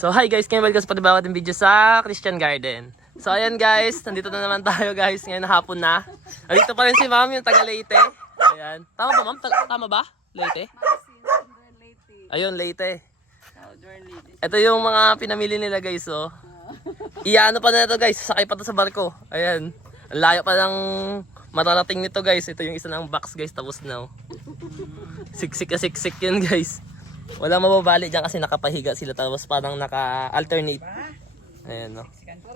So hi guys, ngayon welcome sa panibago natin video sa Christian Garden. So ayan guys, nandito na naman tayo guys, ngayon hapon na. Nandito pa rin si ma'am, yung taga Leyte. Ayan. Tama ba ma'am? Ta- Tama ba? Leyte? Ayun, Leyte. Ito yung mga pinamili nila guys oh. Iyaano pa na ito guys, sakay pa to sa barko. Ayan. Ang layo pa ng mararating nito guys. Ito yung isa ng box guys, tapos na. oh. Siksik na siksik yun guys. Wala mababali dyan kasi nakapahiga sila tapos parang naka-alternate. Ayan no.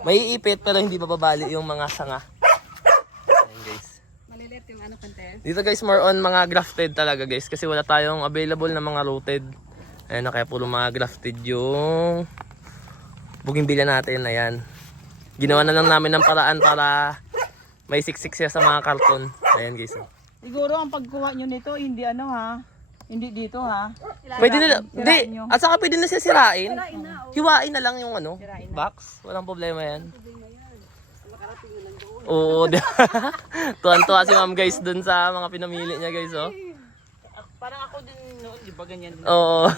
May ipit pero hindi mababali yung mga sanga. Ayan guys. Malilit yung ano kante. Dito guys more on mga grafted talaga guys kasi wala tayong available na mga rooted. Ayan no, kaya puro mga grafted yung bugimbilya natin. Ayan. Ginawa na lang namin ng paraan para may siksik siya sa mga karton. Ayan guys. Siguro ang pagkuha nyo nito, hindi ano ha? Hindi dito ha? Pwede nila, nyo. at saka pwede na siya sirain. oh. Hiwain na lang yung ano, Sirain na. box. Walang problema yan. Oo, di- tuwan-tuwa si ma'am guys dun sa mga pinamili niya guys, oh. Parang ako din noon, di ba ganyan din? Oo.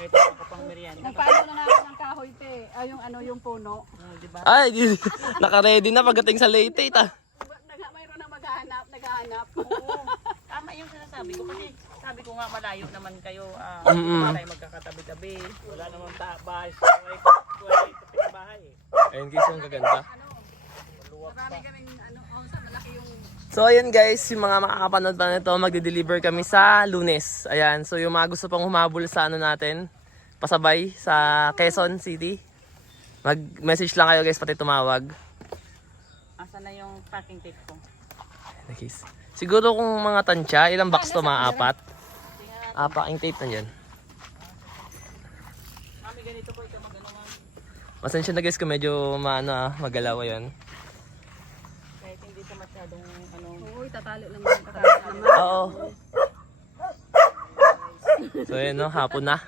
Ito ako pang merienda. Nagpaano na natin ng kahoy te. Ay yung ano yung puno. Oh, di ba? Ay, di- naka-ready na pagdating sa late, eh, ta. Nag mayroon na maghahanap, naghahanap. Tama yung sinasabi ko kasi sabi ko nga malayo naman kayo. ah Mm-mm. Wala tayong magkakatabi-tabi. Wala naman ta bahay sa bahay. Bahay sa bahay. eh. Ayun guys, yung gaganda. Marami kaming ano, oh, sa malaki yung So ayun guys, yung mga makakapanood pa nito, magde-deliver kami sa lunes. Ayan, so yung mga gusto pang humabol sa ano natin, pasabay sa Quezon City, mag-message lang kayo guys, pati tumawag. Asa na yung packing tape ko? Guys. Siguro kung mga tansya, ilang box to, mga apat. Apat yung tape na dyan. Mami ganito po ikaw magano ma'am. Masensya na guys kung medyo maano ah, magalaw yan. Kahit hindi siya masyadong ano. Uy, tatalo lang yung tatalo naman. Oo. So yun no, hapon na.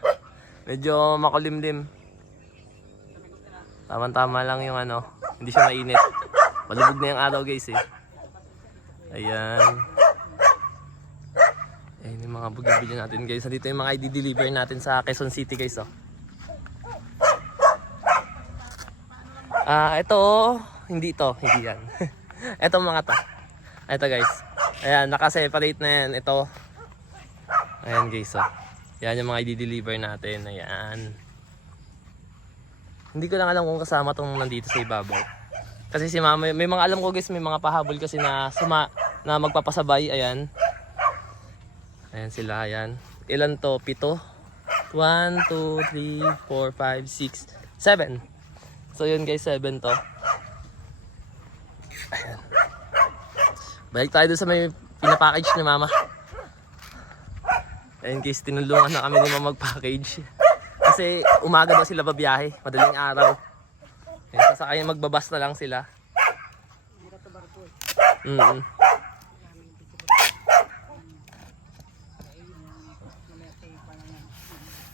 Medyo makulimlim. Tama-tama lang yung ano, hindi siya mainit. Malubog na yung araw guys eh. Ayan. Ayan yung mga bugil natin guys. Dito yung mga i-deliver natin sa Quezon City guys oh. Ah, ito hindi ito, hindi yan. ito mga to. Ito guys. Ayan, naka-separate na yan. Ito. Ayan guys, oh. Yan yung mga i-deliver natin. Ayan. Hindi ko lang alam kung kasama tong nandito sa ibabaw. Kasi si mama, may mga alam ko guys, may mga pahabol kasi na suma, na magpapasabay. Ayan. Ayan sila, ayan. Ilan to? Pito? 1, 2, 3, 4, 5, 6, 7. So yun guys, 7 to. Ayan. Balik tayo dun sa may pinapackage ni mama. Ayun guys, tinulungan na kami ni mama mag-package. Kasi umaga daw sila babiyahe, madaling araw. Ayun, sasakay magbabas na lang sila. Mm -hmm.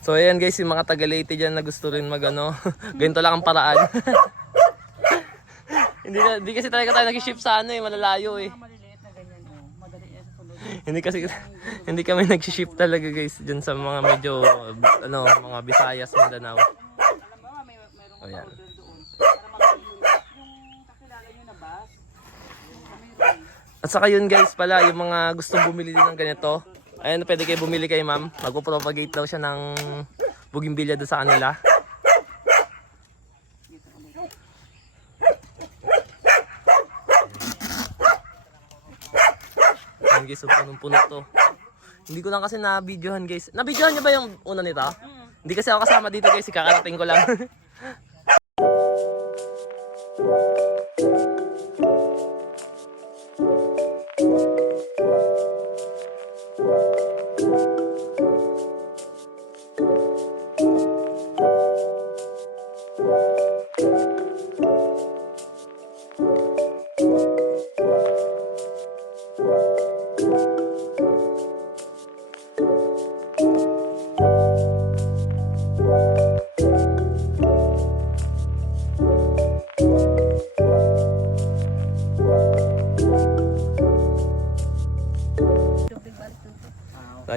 So ayan guys, yung mga taga Leyte dyan na gusto rin mag ano, ganito lang ang paraan. hindi, na, hindi kasi talaga tayo nag-ship sa ano eh, malalayo eh. Yan hindi kasi hindi kami nag-ship talaga guys dyan sa mga medyo ano mga Visayas, Mindanao. Alam mo, may mayroong Oh, yan. order doon. Para makalimutan yung kakilala nyo na bus. At saka yun guys pala, yung mga gustong bumili din ng ganito, ayun pwede kayo bumili kay ma'am. Magpo-propagate daw siya ng bugimbilya doon sa kanila. Ayun guys, punong-puno to. Hindi ko lang kasi na-videohan guys. Na-videohan niyo ba yung una nito? Hindi kasi ako kasama dito guys, kakarating ko lang.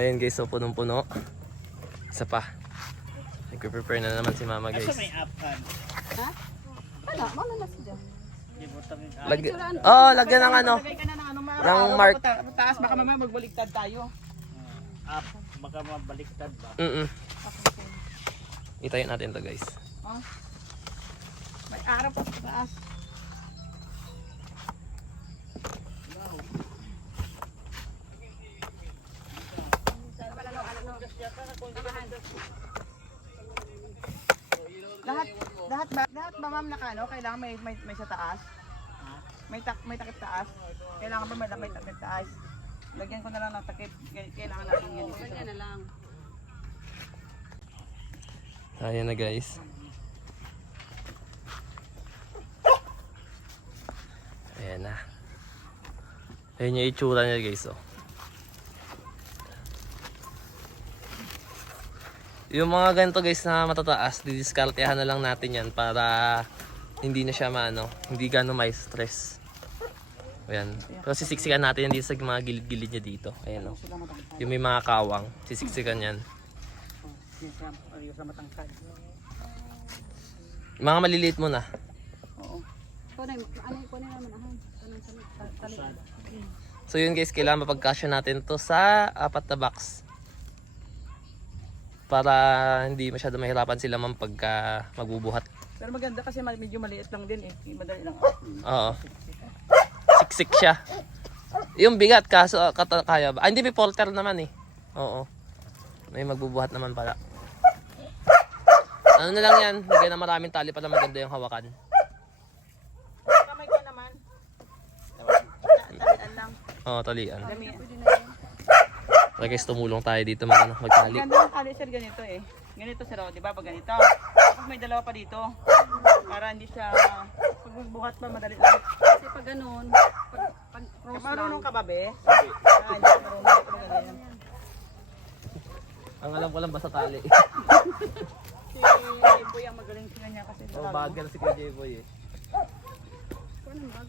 ayan guys, so punong-puno. Isa pa. Nagpe-prepare na naman si mama guys. Asa may app kan? Ha? Wala, mana na siya. Lag oh, lagyan ng ano. Lagay ka na ng ano, mark. Taas, baka mamaya magbaligtad tayo. App, baka mabaliktad ba? Mm Itayin natin to guys. Oh. May araw pa sa taas. Lahat, lahat ba, lahat ba ma'am naka ano, kailangan may, may, may sa taas? May tak, may takip taas? Kailangan ba may, may takip taas? Lagyan ko na lang ng takip, kailangan natin yan. Lagyan na lang. Ayan na guys. Ayan na. Ayan yung itsura niya guys oh. Yung mga ganito guys na matataas, didiskartehan na lang natin yan para hindi na siya maano, hindi gano'ng may stress. Ayan. Pero sisiksikan natin yan dito sa mga gilid-gilid niya dito. Ayan oh. Yung may mga kawang, sisiksikan yan. Na. Mga maliliit muna. Oo. Kunin, ano. So yun guys, kailangan mapagkasya natin to sa apat na box. Para hindi masyado mahirapan sila man pagka magbubuhat. Pero maganda kasi medyo maliit lang din eh. Madali lang. Oo. Siksik siya. Yung bigat kaso kata- kaya ba? Ah, hindi may polter naman eh. Oo. May magbubuhat naman pala. Ano na lang yan, lagyan na maraming tali para maganda yung hawakan. Kamay ko naman. Talian lang. Oo, talian. Dami. Tara guys, tumulong tayo dito mag, ano, magtali. Ganda ng tali sir ganito eh. Ganito sir, oh, di ba? Pag ganito. Tapos may dalawa pa dito. Para hindi siya, pag magbuhat pa madali lang. Kasi pag ganun, pag, pag cross Marunong ka ba, be? Ah, hindi ka marunong. Pero ganyan. Ang alam ko lang basta tali. Si Boy ang magaling sila niya kasi Oh, bagal si J-Boy eh. kung anong bag,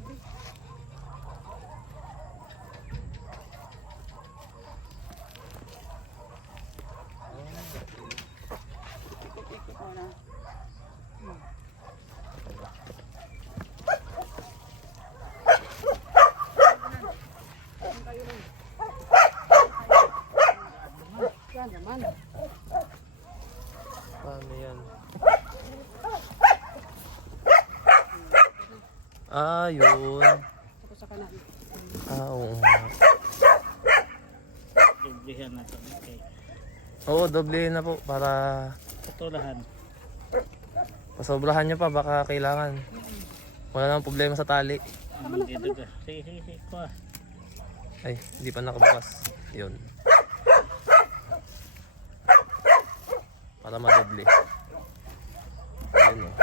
Yan naman. Paano yan? Ah, yun. Tapos sa kanan. Ah, oo nga. Liblihan na ito. Oo, doble na po para Putulahan. Pasobrahan nyo pa baka kailangan. Wala namang problema sa tali. Dito ka? Sige, sige, sige. Kuha. Ay, hindi pa nakabukas. Yun. Para madoble. Ayun oh.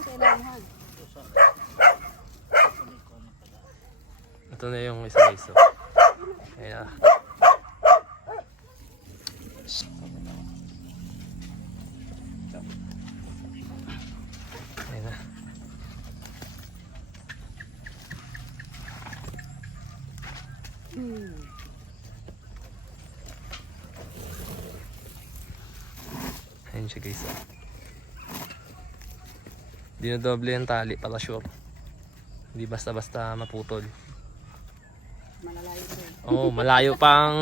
Sa ilahan. Ito na yung isa iso. Ayan na. Siya guys. oh. Dinodoble yung tali para sure. Hindi basta-basta maputol. Malalayo ko eh. Oo, malayo pang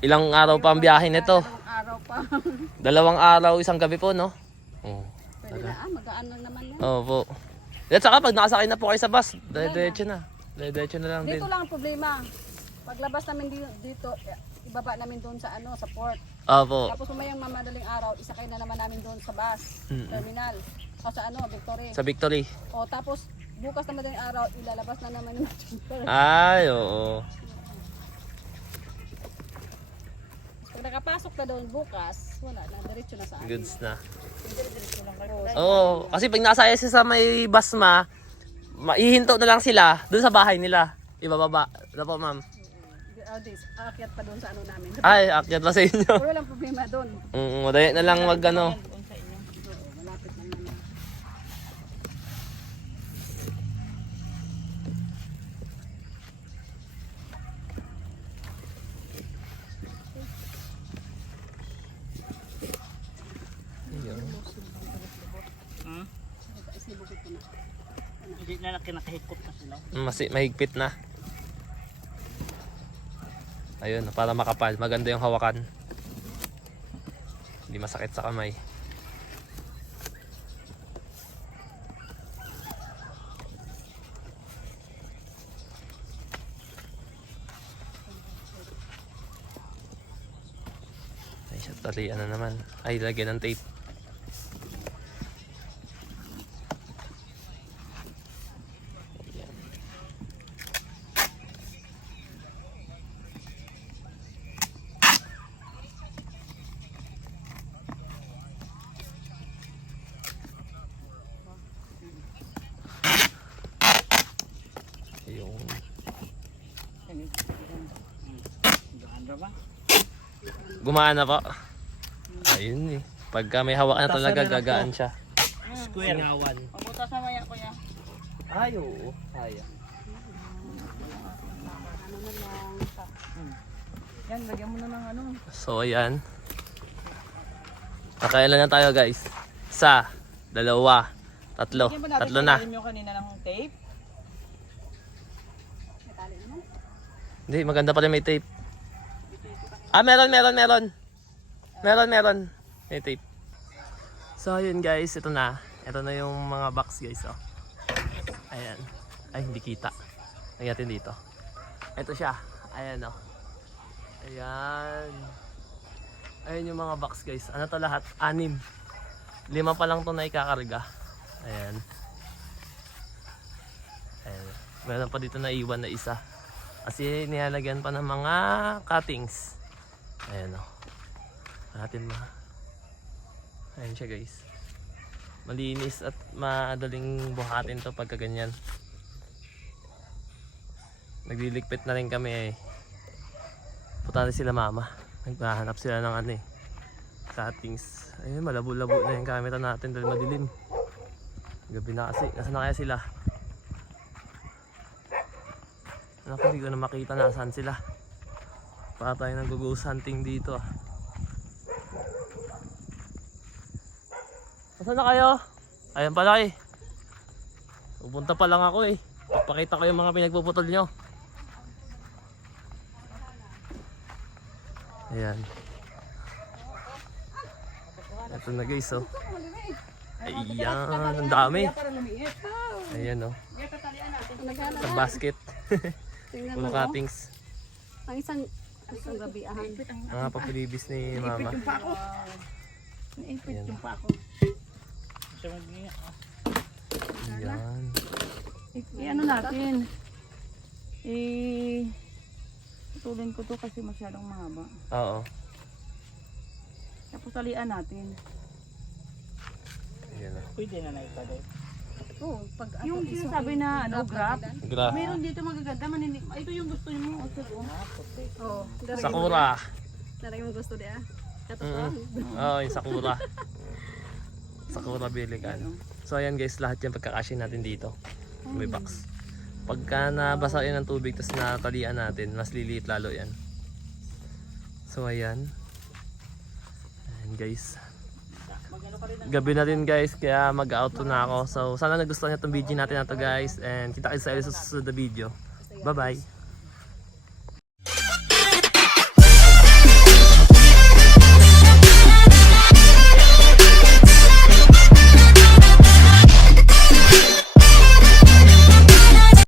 ilang araw pa ang biyahe nito. Dalawang araw pa. Dalawang araw, isang gabi po, no? Oo. Pwede na ah, magaan lang naman yan. Oo po. At saka pag nakasakay na po kayo sa bus, dire-diretso na. Dire-diretso na lang din. Dito lang ang problema. Paglabas namin di- dito, ibaba namin doon sa ano, sa port. Opo. Tapos umayang mamadaling araw, isakay na naman namin doon sa bus, Mm-mm. terminal. O sa ano, Victory. Sa Victory. O tapos bukas na madaling araw, ilalabas na naman yung jumper. Ay, oo. Pag nakapasok na doon bukas, wala na, diretso na sa akin. Goods na. Oo. Kasi pag nasa ISS sa may bus ma, maihinto na lang sila doon sa bahay nila. Ibababa. Ano po, ma'am? Oh, Aldis, aakyat pa doon sa ano namin. Ay, akyat pa sa inyo. Pero walang problema doon. Mm, madali na lang mag ano. Oo, malapit lang naman. Hindi na lang kinakahikot na sila. Mas mahigpit na. Ayun, para makapal. Maganda yung hawakan. Hindi masakit sa kamay. Ay, siya talian na naman. Ay, lagyan ng tape. Ayan. Yung Gaan ba gumana po. Ayun eh. Pagka may hawakan na talaga, gagaan siya. Square. Singawan. Pabutas na maya kuya. Ay, oo. Kaya. Ano na lang. sa- Yan, lagyan mo na ng ano. So, ayan. Nakailan na tayo guys? Isa, dalawa, tatlo. Tatlo sa na. ilalim yung kanina ng tape? Hindi, maganda pa rin may tape. Ah, meron, meron, meron. Meron, meron. May tape. So, ayun guys, ito na. Ito na yung mga box guys, oh. Ayan. Ay, hindi kita. Lagyan dito. Ito siya. Ayan, oh. Ayan. Ayan yung mga box guys. Ano to lahat? Anim. Lima pa lang to na ikakarga. Ayan. Ayan. Meron pa dito na iwan na isa. Kasi nilalagyan pa ng mga cuttings. Ayan o. Natin ma. Ayan siya guys. Malinis at madaling buhatin to pagka ganyan. Nagliligpit na rin kami eh. Punta sila mama. Naghahanap sila ng ano eh. Cuttings. Ayun, malabo-labo na yung camera natin dahil madilim. Gabi na kasi. Nasaan na kaya sila? Naku, hindi ko na makita nasaan sila. Para tayo nang ghost hunting dito ah. Nasaan na kayo? Ayan pala eh. Pupunta pa lang ako eh. Papakita ko yung mga pinagpuputol nyo. Ayan. Ito na guys oh. Ayan, ang dami. Ayan oh. Sa basket. Oh. cuttings. Ang isang isang gabi ahan. Mga papilibis ni mama. Yung pa ako. Naipit yung pa ako. Siya mag-iingat. Ayan. I, ano natin? Eh, tulin ko to kasi masyadong mahaba. Oo. Tapos talian natin. Ayan oh. Pwede na na ipaday. Oo, pag ako Yung sinasabi na ano, graph. Graph. Meron dito magaganda. Maninig. Ito yung gusto oh. Ah, puti. Oo. Sakura. Talagang mo gusto ah. Kato Mm. Oo, yung Sakura. Sakura biligan. So ayan guys, lahat yan pagkakashin natin dito. May box. Pagka nabasa yan ng tubig tapos natalian natin, mas liliit lalo yan. So ayan. Ayan guys. Gabi na rin guys, kaya mag-outro na ako. So sana nagustuhan niyo itong video natin na to guys. And kita kayo sa susunod na video. Bye bye.